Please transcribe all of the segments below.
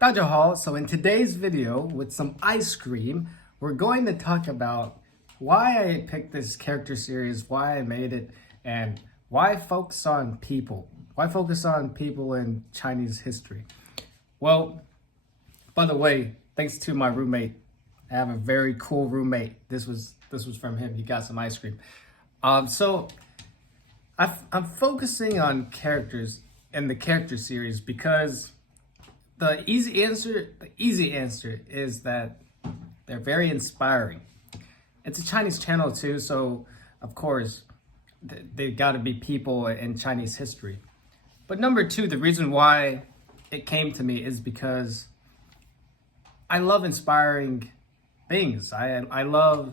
大家好, so in today's video with some ice cream, we're going to talk about why I picked this character series, why I made it, and why focus on people. Why focus on people in Chinese history? Well, by the way, thanks to my roommate. I have a very cool roommate. This was from him. He got some ice cream. So I'm focusing on characters in the character series because the easy answer is that they're very inspiring. It's a Chinese channel too, so of course they've got to be people in Chinese history. But number two, the reason why it came to me is because I love inspiring things. I love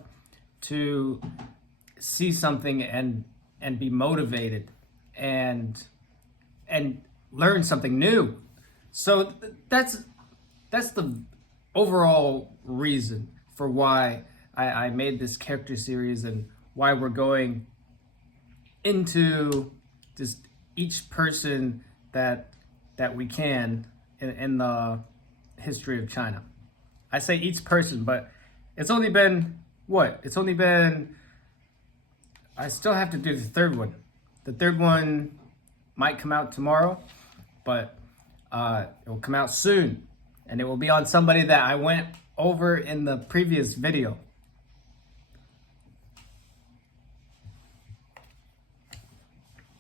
to see something and be motivated and learn something new. So that's the overall reason for why I made this character series and why we're going into just each person that we can in the history of China. I say each person, but it's only been what? I still have to do the third one. The third one might come out tomorrow, but it will come out soon, and it will be on somebody that I went over in the previous video.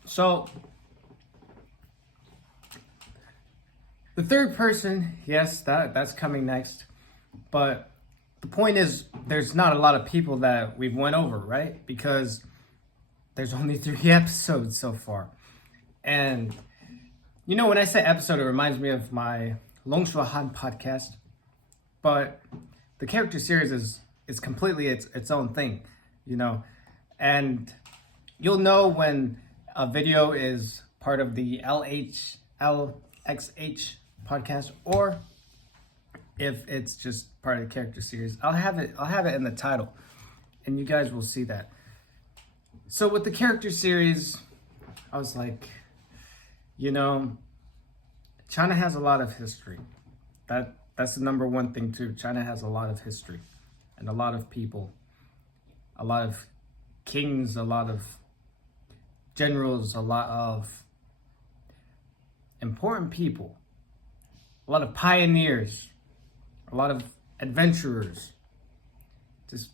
So the third person, yes, that's coming next, but the point is there's not a lot of people that we've went over, right? Because there's only 3 episodes so far. And you know, when I say episode, it reminds me of my Longshuo Han podcast. But the character series is completely its own thing, you know. And you'll know when a video is part of the LXH podcast or if it's just part of the character series. I'll have it in the title, and you guys will see that. So with the character series, I was like, you know, China has a lot of history. That's the number one thing too. China has a lot of history and a lot of people, a lot of kings, a lot of generals, a lot of important people, a lot of pioneers, a lot of adventurers, just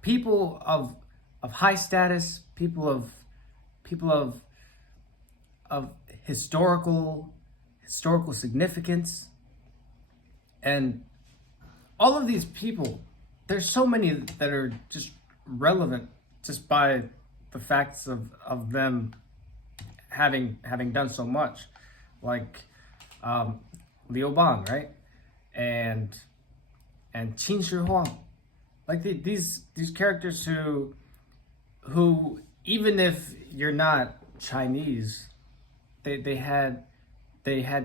people of high status, people of historical significance. And all of these people, there's so many that are just relevant just by the facts of them having done so much, like Liu Bang, right? And Qin Shi Huang, like these characters who even if you're not Chinese, they had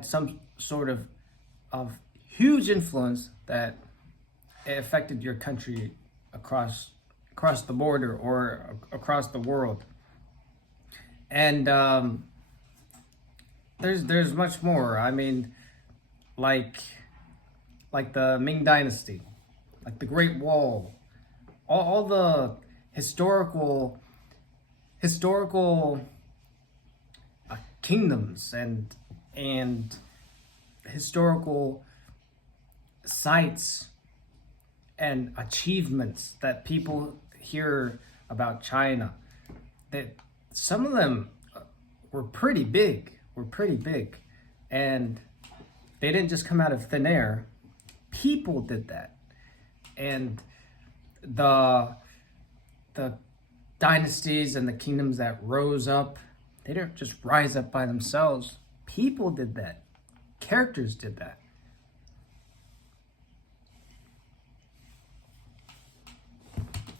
some sort of huge influence that affected your country across the border or across the world. And there's much more. I mean, like the Ming Dynasty, like the Great Wall, all the historical kingdoms and historical sites and achievements that people hear about China, that some of them were pretty big, and they didn't just come out of thin air. People did that. And the dynasties and the kingdoms that rose up, they didn't just rise up by themselves. People did that. Characters did that.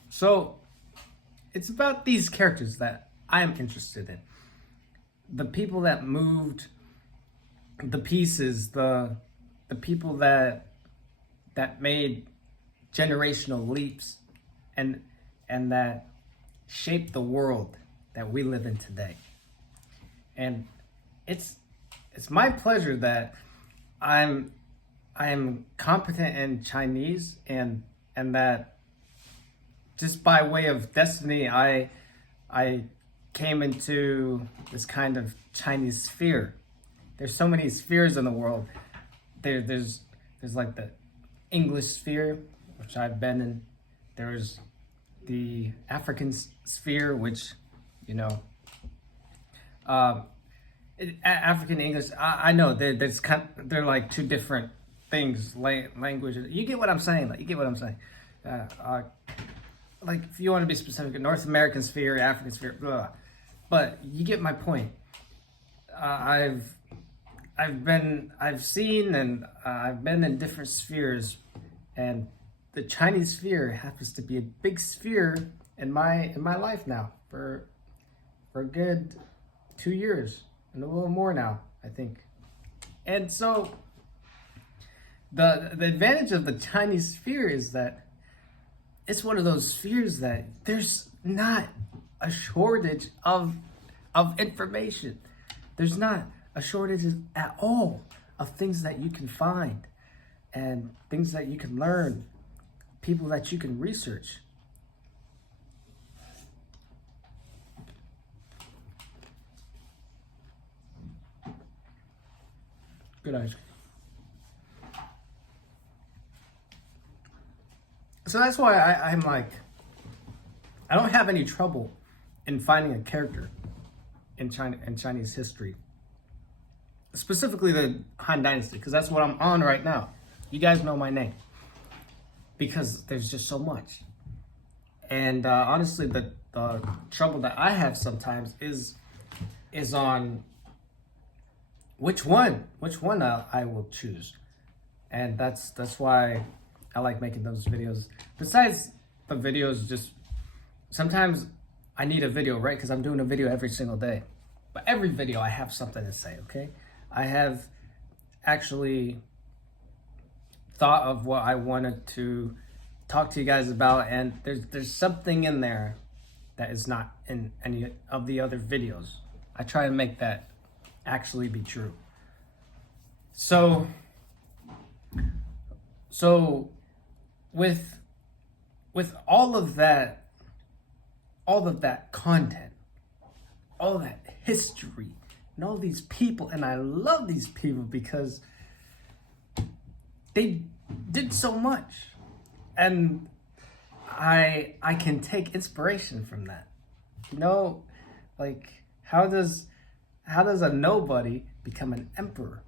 So it's about these characters that I am interested in. The people that moved the pieces, the people that made generational leaps and that shaped the world that we live in today. And it's my pleasure that I'm competent in Chinese, and that just by way of destiny, I came into this kind of Chinese sphere. There's so many spheres in the world. There's like the English sphere, which I've been in. There's the African sphere, which, you know, African English. I know they're like two different things, languages. You get what I'm saying? Like, you get what I'm saying? Like, if you want to be specific, North American sphere, African sphere, blah. But you get my point. I've seen, and I've been in different spheres, and the Chinese sphere happens to be a big sphere in my life now for a good 2 years and a little more now, I think. And so the advantage of the Chinese sphere is that it's one of those spheres that there's not a shortage of information. There's not a shortage at all of things that you can find and things that you can learn, people that you can research. Good ice cream. So that's why I'm like, I don't have any trouble in finding a character in Chinese history, specifically the Han Dynasty, because that's what I'm on right now. You guys know my name because there's just so much. And honestly, the trouble that I have sometimes is on which one I will choose, and that's why I like making those videos. Besides the videos, just sometimes I need a video, right? Because I'm doing a video every single day. But every video I have something to say, okay? I have actually thought of what I wanted to talk to you guys about, and there's something in there that is not in any of the other videos. I try to make that actually be true. So with all of that content, all that history, and all these people, and I love these people because they did so much, and I can take inspiration from that. You know, like, how does a nobody become an emperor?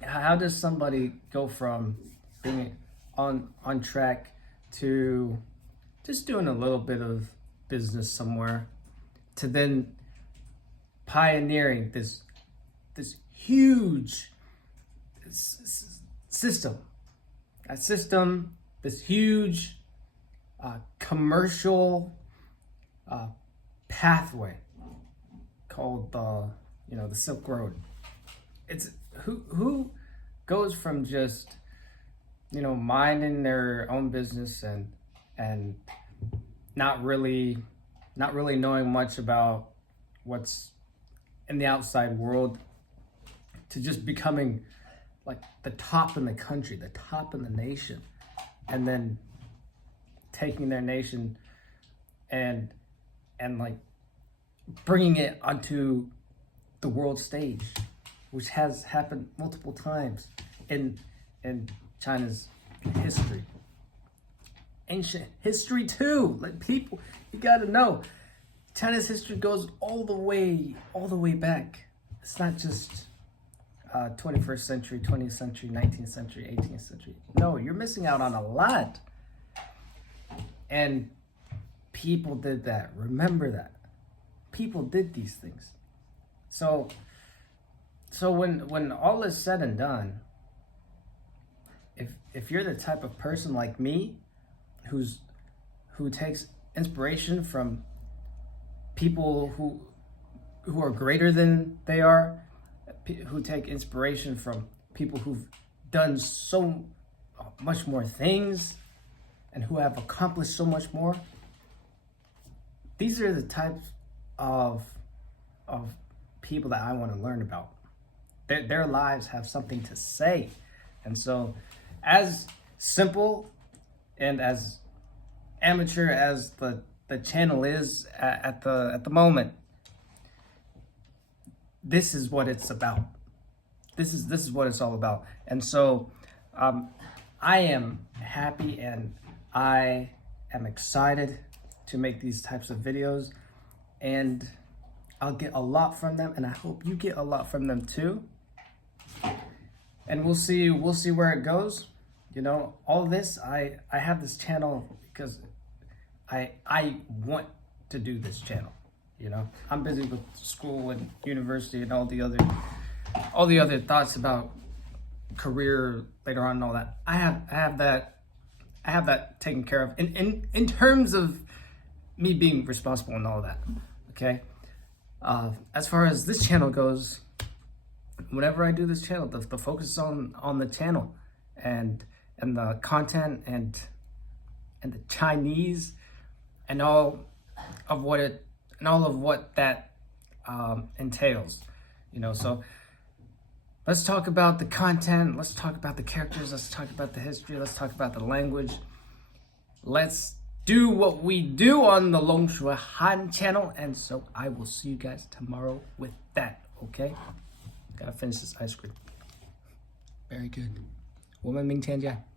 How does somebody go from being on track to just doing a little bit of business somewhere to then pioneering this huge system, this huge commercial pathway called the Silk Road. It's who goes from just minding their own business and not really knowing much about what's in the outside world to just becoming like the top in the country, the top in the nation, and then taking their nation and like bringing it onto the world stage, which has happened multiple times in China's history. Ancient history too. Like, people, you gotta know, China's history goes all the way back. It's not just 21st century, 20th century, 19th century, 18th century. No, you're missing out on a lot. And people did that. Remember that. People did these things. So when all is said and done, if you're the type of person like me who takes inspiration from people who are greater than they are, who take inspiration from people who've done so much more things and who have accomplished so much more, these are the types of people that I want to learn about. their lives have something to say. And so, as simple and as amateur as the channel is at the moment, this is what it's about. This is what it's all about. And so I am happy and I am excited to make these types of videos, and I'll get a lot from them, and I hope you get a lot from them too. And we'll see where it goes. You know, all this, I have this channel because I want to do this channel. You know, I'm busy with school and university and all the other thoughts about career later on and all that. I have that taken care of in terms of me being responsible and all that. Okay. As far as this channel goes, whenever I do this channel, the focus is on the channel and the content and the Chinese and all of what that entails, you know. So let's talk about the content, let's talk about the characters, let's talk about the history, let's talk about the language. Let's do what we do on the Long Shui Han channel. And so I will see you guys tomorrow with that. Okay, gotta finish this ice cream. Very good. 我们明天见。